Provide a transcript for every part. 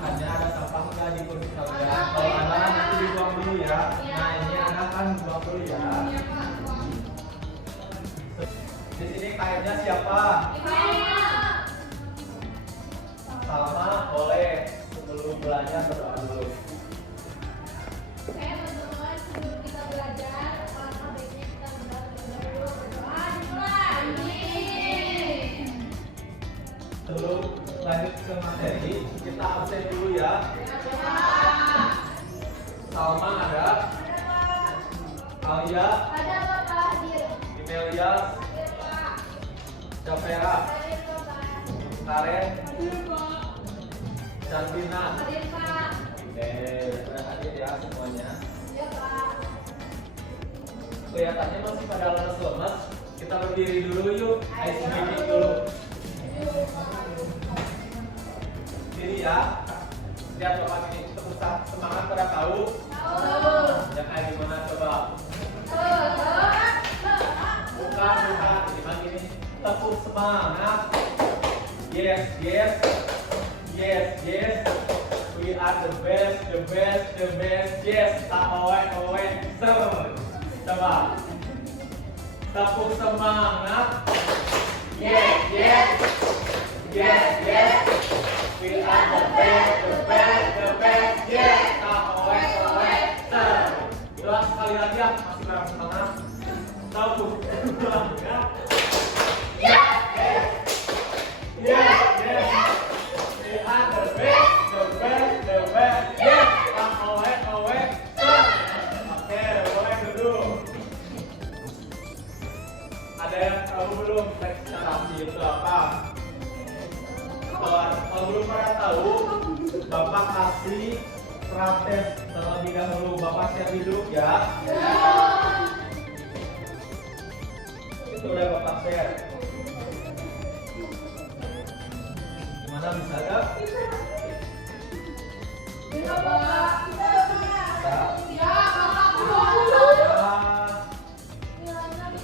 makannya ada sampah nggak di kursi kalian? Kalau ada nanti dibuang dulu ya. Nah ini ada kan buang dulu ya. Di sini kainnya siapa? Sama boleh. Sebelum belajar berdoa dulu. Sebelum lanjut ke materi, kita absen dulu ya. Salma ada? Alia? Ada Bapak hadir. Imelia? Javera? Karen? Sarvina? Hadir Pak. Sudah hadir ya semuanya. Ya Pak. Kelihatannya masih pada lemes-lemes. Kita berdiri dulu yuk. Ice breaking dulu. Sini ya. Lihat Bapak ini tepuk semangat pada tahu. Ya kayak gimana coba? Bukan. Gimana gini? Tepuk semangat. Yes, yes. Yes, yes. We are the best, the best, the best. Yes. Owe. Coba. Tepuk semangat. Yes, yes. Yes, yes. We are the best, the best, the best. Yes. Owe. Udah sekali lagi ya, masih kurang semangat. Tepuk semangat. Yes, yes. Yes, yes. We are the best, the best, the best. Yes. Owe. Oke, boleh duduk. Ada yang tahu belum teks narasi itu apa? Kalau belum pada tahu, Bapak kasih prates terlebih dahulu. Bapak siap duduk ya. Itu udah Bapak share. Gimana bisa gak? Ya Bapak. Bisa.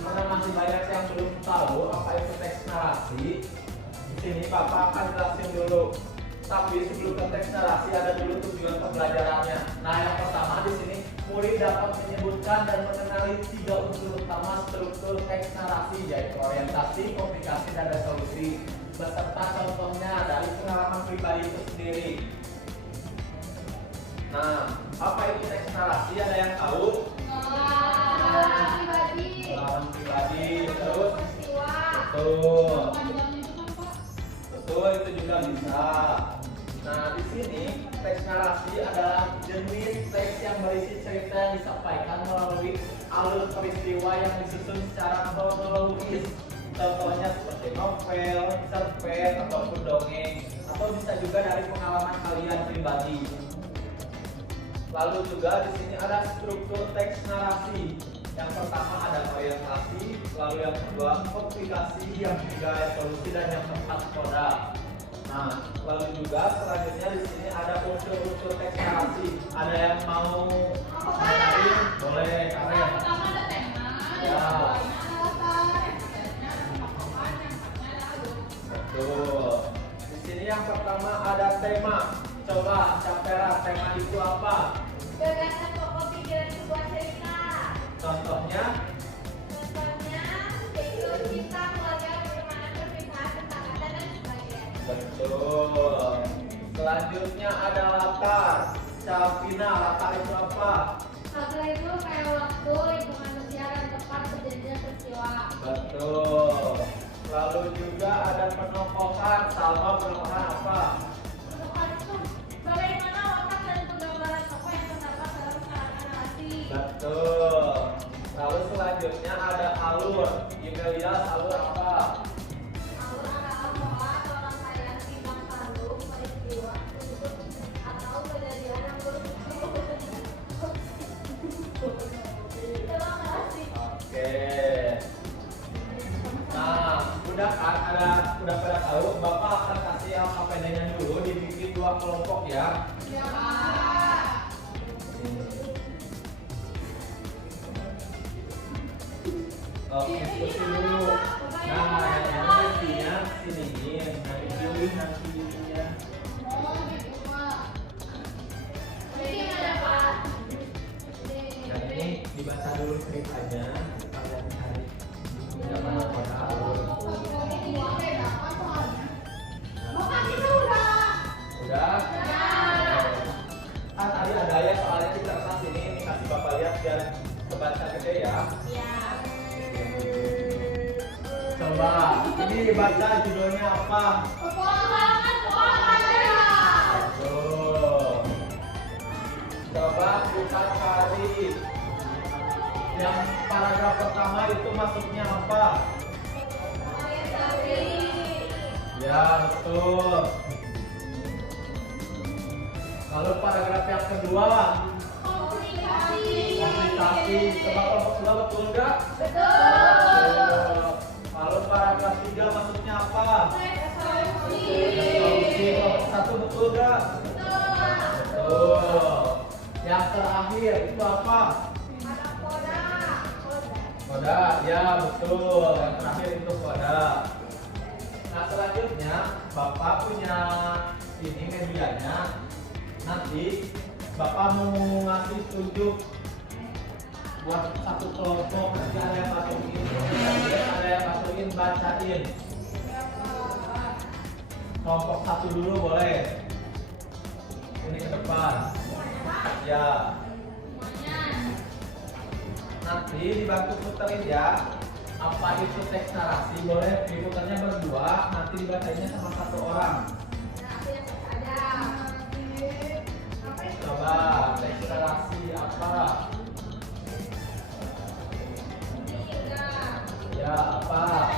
Karena masih banyak yang belum tahu apa itu teks narasi. Di sini Bapak akan jelasin dulu. Tapi sebelum ke teks narasi ada dulu tujuan pembelajarannya. Nah, yang pertama di sini murid dapat menyebutkan dan mengenali 3 unsur utama struktur teks narasi, yaitu orientasi, komplikasi, dan resolusi. Beserta contohnya dari pengalaman pribadi itu sendiri. Nah, apa itu teks narasi? Ada yang tahu? Pengalaman pribadi, terus? Betul, itu juga bisa. Nah, di sini teks narasi adalah jenis teks yang berisi cerita yang disampaikan melalui alur peristiwa yang disusun secara kronologis. Contohnya seperti novel, cerpen, ataupun dongeng, atau bisa juga dari pengalaman kalian pribadi. Lalu juga di sini ada struktur teks narasi. Yang pertama ada orientasi, lalu yang kedua komplikasi, yang ketiga resolusi, dan yang keempat koda. Nah, lalu juga selanjutnya di sini ada unsur-unsur teks narasi. Ada yang mau mengenalin? Boleh, Karen. Ya. Betul. Di sini yang pertama ada tema. Coba, Javera, tema itu apa? Gagasan pokok pikiran sebuah cerita. Contohnya? Yaitu cinta, keluarga, pertemanan, perpisahan, persahabatan, dan sebagainya. Betul. Selanjutnya ada latar. Savina, latar itu apa? Latar itu kayak waktu, lingkungan sosial, dan tempat kejadian peristiwa. Betul. Lalu juga ada penokohan. Salma, penokohan apa? Penokohan itu bagaimana watak dan penggambaran tokoh yang terdapat dalam karangan narasi. Betul. Lalu selanjutnya ada alur. Imelia, alur apa? Alur adalah pola atau rangkaian timbang tanduk peristiwa tersebut atau kejadian yang Terima kasih. Oke. Nah, udah kan udah pada tahu, Bapak akan kasih LKPD-nya dulu dibikin 2 kelompok ya. Ya, Pak. Oke, diskusi dulu. Nah, yang ini mestinya sini, nanti pilih nanti ya. Oh, gitu, Pak. BK-nya kalian cari yang mana kota alur. Udah? Ah, tadi ada ya soalnya di kertas ini kasih Bapak lihat biar kebaca gede ya. Coba, ini dibaca judulnya apa? Tuh. Coba kita cari yang paragraf pertama itu maksudnya apa? Ya, betul. Lalu paragraf yang kedua, komunikasi. Coba kelompok dua betul enggak? Betul. Lalu paragraf 3 maksudnya apa? Solusi. Kelompok 1 betul enggak? Betul. Yang terakhir itu apa? Koda. Ya, betul. Yang terakhir itu koda. Nah, selanjutnya Bapak punya ini medianya. Nanti Bapak mau ngasih tunjuk buat satu kelompok, nanti ada yang patuhin, ada yang patuhin, bacain. Kelompok 1 dulu boleh. Ini ke depan. Ya. Nanti dibantu puterin ya. Apa itu teks narasi? Boleh diputarnya berdua, nanti dibacanya sama satu orang. Coba teks narasi apa? Ya, apa?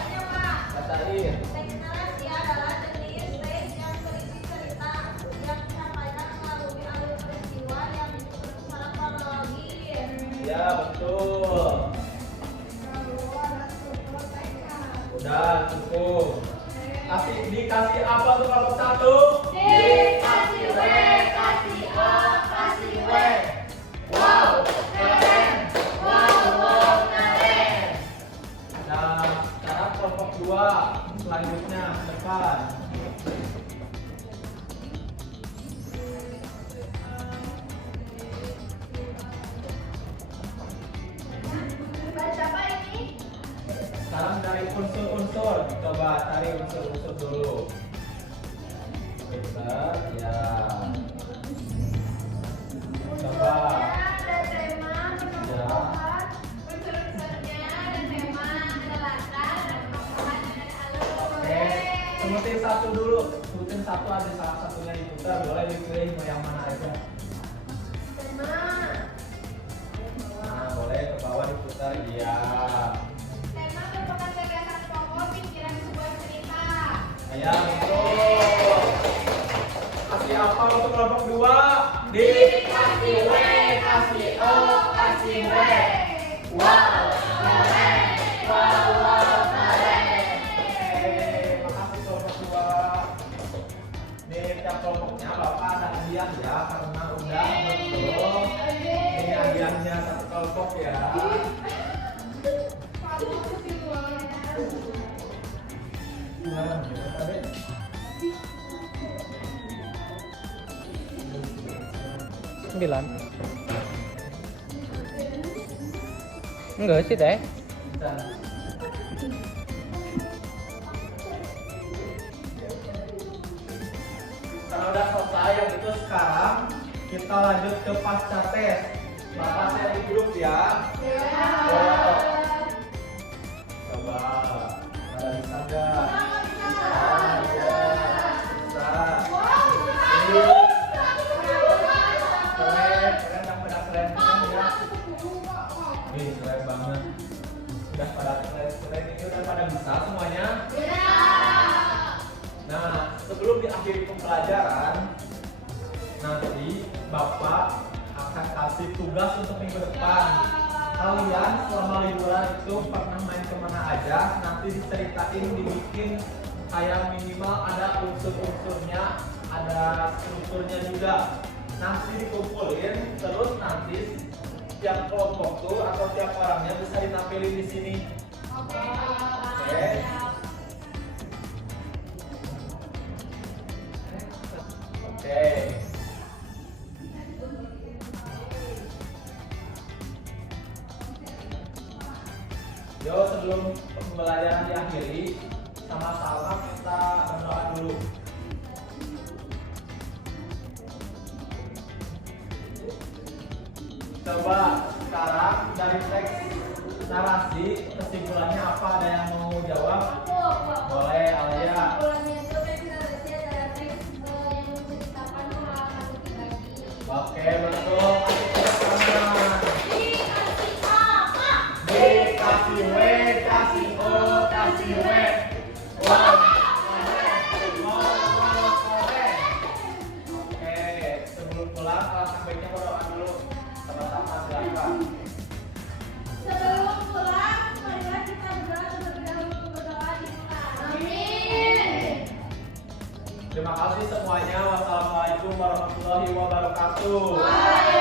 Bacain. Teks narasi adalah jenis teks yang berisi cerita yang disampaikan melalui alur peristiwa yang disebut secara kronologis. Ya, betul. Udah cukup. Dikasih apa tuh kalau satu? Dikasih W, kasih O, kasih W. Wow, keren. Wow, keren. Nah, sekarang kelompok 2 selanjutnya depan. Baca apa ini? Sekarang dari unsur-unsur, coba cari unsur-unsur dulu. Bentar, ya. Coba. Ada tema, penambahan, unsur-unsurnya, ada tema, ada latar, ada penambahan, ada alur. Oke, sebutin satu dulu. Sebutin satu, ada salah satunya diputar. Boleh dipilih mau yang mana aja. Tema. Nah, boleh ke bawah diputar. Iya. Tema merupakan gagasan pokok pikiran sebuah cerita. Ya, betul. Kasih apa untuk kelompok 2? Dikasih W, kasih O, kasih W. Wow, keren. Wow, keren. Makasih kelompok 2. Nih, tiap kelompoknya Bapak ada hadiah ya, karena udah betul. Ini hadiahnya satu kelompok ya. Gimana menurut Adek? Sembilan. Enggak sih teh. Dan karena udah selesai yang itu sekarang kita lanjut ke pasca tes. Bapak saya di grup ya. Oh. Coba ada bisa nggak? Ah, ya. Bisa. Ini keren, keren yang pada keren kan ya. Nih keren banget. Udah pada keren ini udah pada bisa semuanya. Nah, sebelum diakhiri pembelajaran, nanti Bapak akan kasih tugas untuk minggu depan. Kalian selama liburan itu pernah main kemana aja? Nanti diceritain, dibikin kayak minimal ada unsur-unsurnya, ada strukturnya juga. Nanti dikumpulin, terus nanti tiap kelompok tuh atau tiap orangnya bisa ditampilin di sini. Oke. Oke. Yo, sebelum pembelajaran diakhiri, sama-sama kita berdoa dulu. Coba sekarang dari teks narasi kesimpulannya apa? Ada yang mau jawab? Aku. Boleh, Alia. Kesimpulannya itu teks narasi adalah teks yang menceritakan pengalaman pribadi. Oke, betul. Kasih tangan. Dikasih apa? Kasih W, kasih O, kasih W. Oke, sebelum pulang alangkah baiknya berdoa dulu. Sama-sama silakan. Sebelum pulang, marilah kita berdoa terlebih dahulu. Berdoa dimulai. Amin. Terima kasih semuanya. Wassalamualaikum warahmatullahi wabarakatuh. Waalaikumsalam.